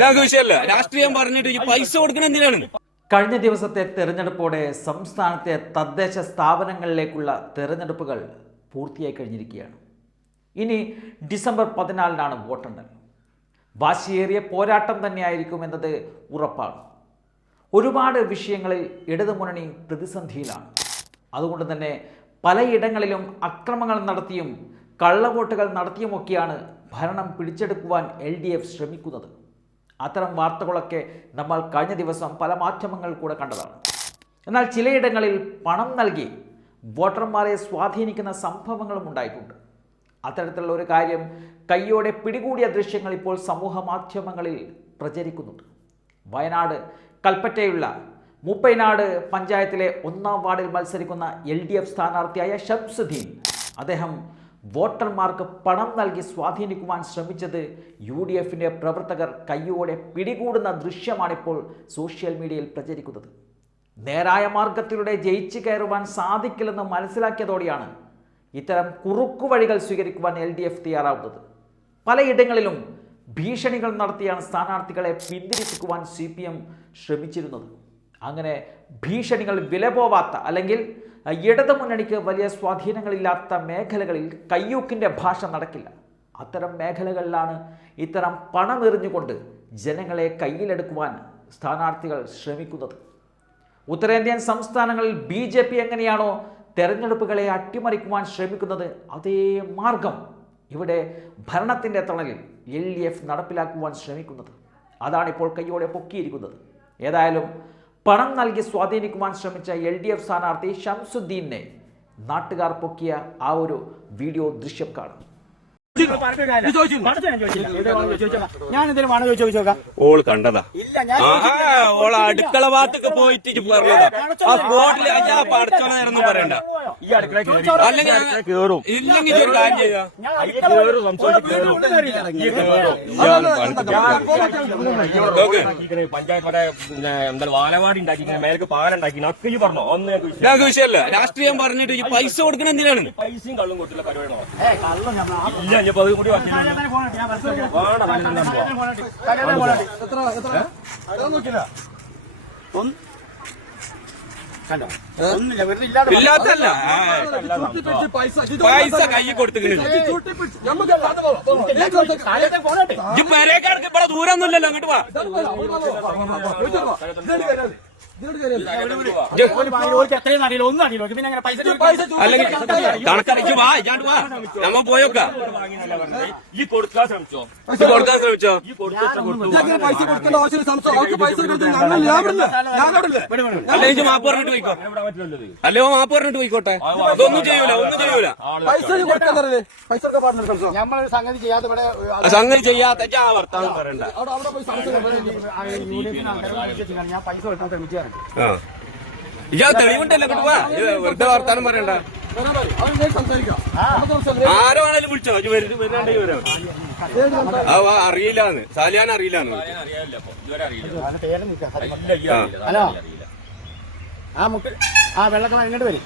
വിഷയമല്ല. രാഷ്ട്രീയം പറഞ്ഞിട്ട് ഈ പൈസ കൊടുക്കണ എന്തിനാണ്? കഴിഞ്ഞ ദിവസത്തെ തെരഞ്ഞെടുപ്പോടെ സംസ്ഥാനത്തെ തദ്ദേശ സ്ഥാപനങ്ങളിലേക്കുള്ള തെരഞ്ഞെടുപ്പുകൾ പൂർത്തിയായി കഴിഞ്ഞിരിക്കുകയാണ്. ഇനി ഡിസംബർ 14-നാണ് വോട്ടെണ്ണൽ. വാശിയേറിയ പോരാട്ടം തന്നെയായിരിക്കും എന്നത് ഉറപ്പാണ്. ഒരുപാട് വിഷയങ്ങളിൽ ഇടതുമുന്നണി പ്രതിസന്ധിയിലാണ്. അതുകൊണ്ട് തന്നെ പലയിടങ്ങളിലും അക്രമങ്ങൾ നടത്തിയും കള്ളവോട്ടുകൾ നടത്തിയുമൊക്കെയാണ് ഭരണം പിടിച്ചെടുക്കുവാൻ LDF ശ്രമിക്കുന്നത്. അത്തരം വാർത്തകളൊക്കെ നമ്മൾ കഴിഞ്ഞ ദിവസം പല മാധ്യമങ്ങൾ കൂടെ കണ്ടതാണ്. എന്നാൽ ചിലയിടങ്ങളിൽ പണം നൽകി വോട്ടർമാരെ സ്വാധീനിക്കുന്ന സംഭവങ്ങളും ഉണ്ടായിട്ടുണ്ട്. അത്തരത്തിലുള്ള ഒരു കാര്യം കയ്യോടെ പിടികൂടിയ ദൃശ്യങ്ങൾ ഇപ്പോൾ സമൂഹ മാധ്യമങ്ങളിൽ പ്രചരിക്കുന്നുണ്ട്. വയനാട് കൽപ്പറ്റയുള്ള മൂപ്പൈനാട് പഞ്ചായത്തിലെ 1-ാം വാർഡിൽ മത്സരിക്കുന്ന LDF സ്ഥാനാർത്ഥിയായ ഷംസുദ്ദീൻ, അദ്ദേഹം വോട്ടർമാർക്ക് പണം നൽകി സ്വാധീനിക്കുവാൻ ശ്രമിച്ചത് UDFിൻ്റെ പ്രവർത്തകർ കയ്യോടെ പിടികൂടുന്ന ദൃശ്യമാണിപ്പോൾ സോഷ്യൽ മീഡിയയിൽ പ്രചരിക്കുന്നത്. നേരായ മാർഗത്തിലൂടെ ജയിച്ചു കയറുവാൻ സാധിക്കില്ലെന്ന് മനസ്സിലാക്കിയതോടെയാണ് ഇത്തരം കുറുക്കുവഴികൾ സ്വീകരിക്കുവാൻ LDF തയ്യാറാവുന്നത്. പലയിടങ്ങളിലും ഭീഷണികൾ നടത്തിയാണ് സ്ഥാനാർത്ഥികളെ പിന്തിരിപ്പിക്കുവാൻ CPM ശ്രമിച്ചിരുന്നത്. അങ്ങനെ ഭീഷണികൾ വിലപോവാത്ത അല്ലെങ്കിൽ ഇടതുമുന്നണിക്ക് വലിയ സ്വാധീനങ്ങളില്ലാത്ത മേഖലകളിൽ കയ്യൂക്കിൻ്റെ ഭാഷ നടക്കില്ല. അത്തരം മേഖലകളിലാണ് ഇത്തരം പണമെറിഞ്ഞുകൊണ്ട് ജനങ്ങളെ കയ്യിലെടുക്കുവാൻ സ്ഥാനാർത്ഥികൾ ശ്രമിക്കുന്നത്. ഉത്തരേന്ത്യൻ സംസ്ഥാനങ്ങളിൽ BJP എങ്ങനെയാണോ തെരഞ്ഞെടുപ്പുകളെ അട്ടിമറിക്കുവാൻ ശ്രമിക്കുന്നത്, അതേ മാർഗം ഇവിടെ ഭരണത്തിൻ്റെ തണലിൽ LDF നടപ്പിലാക്കുവാൻ ശ്രമിക്കുന്നത്. അതാണിപ്പോൾ കയ്യോടെ പൊക്കിയിരിക്കുന്നത്. ഏതായാലും പണം നൽകി സ്വാധീനിക്കുവാൻ ശ്രമിച്ച LDF സ്ഥാനാർത്ഥി ഷംസുദ്ദീനെ നാട്ടുകാർ പൊക്കിയ ആ ഒരു വീഡിയോ ദൃശ്യം കാണും. ഓള് കണ്ടതാ, ഓള് അടുക്കള ഭാഗത്തൊക്കെ പോയിട്ട് ആ സ്പോട്ടിൽ പഠിച്ചോളായിരുന്നു പറയണ്ട. അല്ലെങ്കിൽ ഇല്ലെങ്കിൽ ഒരു കാര്യം ചെയ്യാം, പഞ്ചായത്ത് എന്താ വാലവാടി ഉണ്ടാക്കി മേലേക്ക് പാലുണ്ടാക്കി നക്കി പറഞ്ഞോ. ഒന്ന് ഞങ്ങൾക്ക് വിഷയമല്ല. രാഷ്ട്രീയം പറഞ്ഞിട്ട് ഈ പൈസ കൊടുക്കണ എന്തിനാണ്? പൈസയും കള്ളും കൊടുത്തില്ല പരിപാടിയാണോ? ഇല്ലാത്തല്ല, പൈസ കൈ കൊടുത്തിട്ടുണ്ട്. ഇവിടെ ദൂരമൊന്നുമില്ലല്ലോ, അങ്ങോട്ട് വാ. അല്ലെങ്കിൽ കണക്കടയ്ക്ക് വാ, ഇല്ലാണ്ട് വാ, നമ്മ പോയോക്ക. ഈ കൊടുക്കാൻ ശ്രമിച്ചോ? അല്ലെങ്കിൽ മാപ്പ് പറഞ്ഞിട്ട് പോയിക്കോ. അല്ലോ മാപ്പ് പറഞ്ഞിട്ട് പോയിക്കോട്ടെ. അതൊന്നും ചെയ്യൂല, ഒന്നും ചെയ്യൂല. സംഗതി ചെയ്യാത്ത വർത്താനം പറയണ്ട. ഇയാൾ തെളിവുണ്ടല്ലോ, അങ്ങോട്ട് വാ. വെറുതെ വർത്താനം പറയണ്ട. ആരോ ആണേലും വിളിച്ചോ? അറിയില്ലാന്ന്, സാലിയാൻ അറിയില്ലാന്ന്. ഹലോ, ആ വെള്ളക്കള ഇങ്ങോട്ട് വരും.